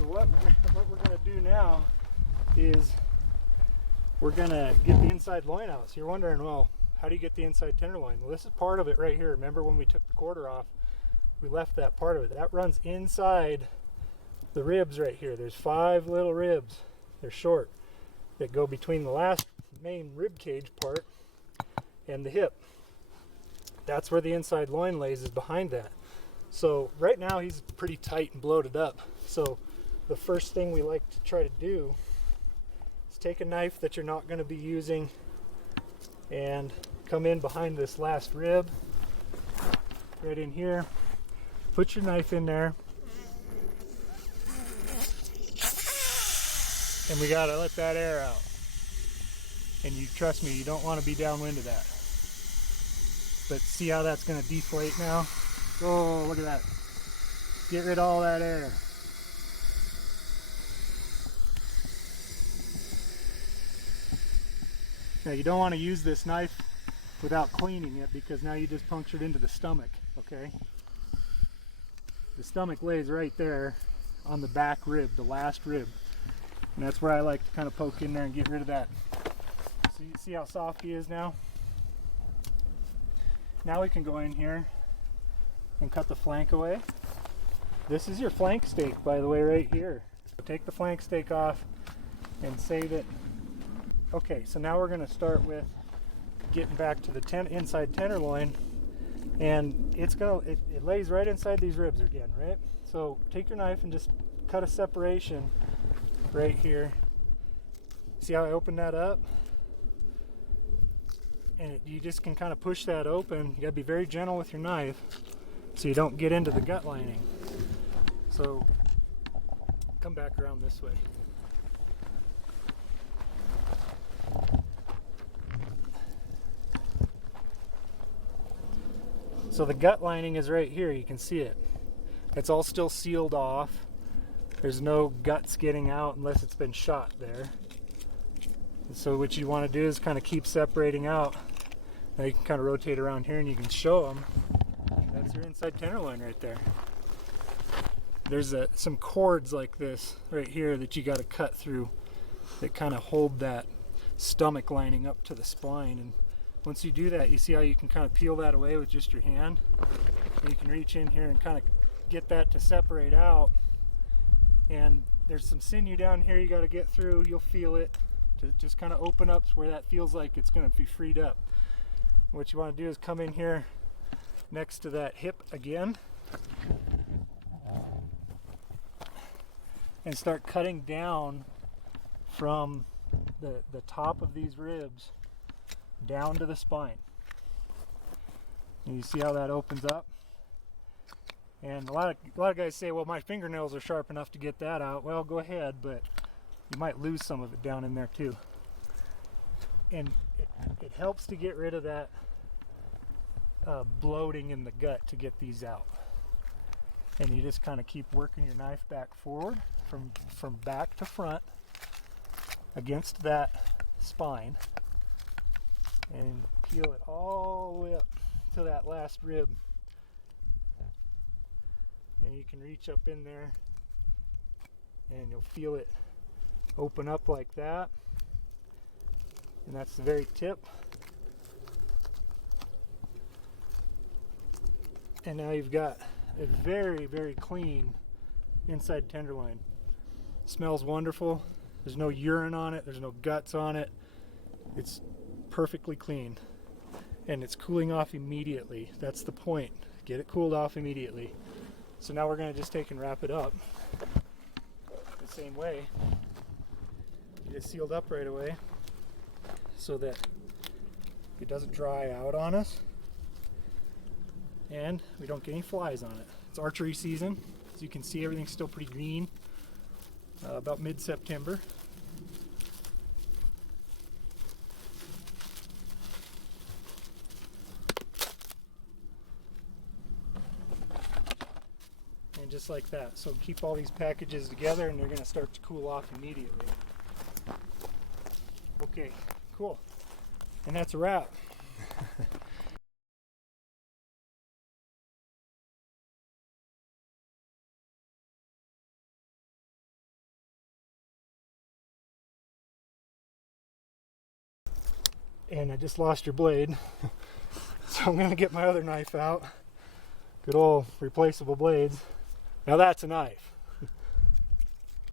So what we're going to do now is we're going to get the inside loin out. So you're wondering, well, how do you get the inside tenderloin? Well, this is part of it right here. Remember when we took the quarter off, we left that part of it. That runs inside the ribs right here. There's 5 little ribs. They're short, that go between the last main rib cage part and the hip. That's where the inside loin lays, is behind that. So right now he's pretty tight and bloated up. So the first thing we like to try to do is take a knife that you're not going to be using and come in behind this last rib, right in here. Put your knife in there, and we gotta let that air out. And you trust me, you don't want to be downwind of that. But see how that's going to deflate now? Oh, look at that. Get rid of all that air. Now you don't want to use this knife without cleaning it, because now you just punctured into the stomach, okay? The stomach lays right there on the back rib, the last rib. And that's where I like to kind of poke in there and get rid of that. So you see how soft he is now? Now we can go in here and cut the flank away. This is your flank steak, by the way, right here. So take the flank steak off and save it. Okay, so now we're going to start with getting back to the inside tenderloin, and it lays right inside these ribs again, right? So take your knife and just cut a separation right here. See how I opened that up? And you just can kind of push that open. You gotta be very gentle with your knife so you don't get into the gut lining. So come back around this way. So the gut lining is right here, you can see it. It's all still sealed off. There's no guts getting out unless it's been shot there. And so what you want to do is kind of keep separating out. Now you can kind of rotate around here and you can show them. That's your inside tenderloin right there. There's some cords like this right here that you got to cut through that kind of hold that stomach lining up to the spine. And once you do that, you see how you can kind of peel that away with just your hand. And you can reach in here and kind of get that to separate out. And there's some sinew down here you got to get through. You'll feel it to just kind of open up where that feels like it's going to be freed up. What you want to do is come in here next to that hip again and start cutting down from the top of these ribs down to the spine. And you see how that opens up? And a lot of guys say, well, my fingernails are sharp enough to get that out. Well, go ahead, but you might lose some of it down in there too. And it helps to get rid of that bloating in the gut to get these out. And you just kind of keep working your knife back forward from back to front against that spine, and peel it all the way up to that last rib. And you can reach up in there and you'll feel it open up like that. And that's the very tip. And now you've got a very, very clean inside tenderloin. Smells wonderful. There's no urine on it. There's no guts on it. It's perfectly clean. And it's cooling off immediately. That's the point. Get it cooled off immediately. So now we're going to just take and wrap it up the same way. Get it sealed up right away so that it doesn't dry out on us and we don't get any flies on it. It's archery season. As you can see, everything's still pretty green, about mid-September. And just like that. So keep all these packages together and they're going to start to cool off immediately. Okay, cool. And that's a wrap. and I just lost your blade. So I'm gonna get my other knife out. Good old replaceable blades. Now that's a knife.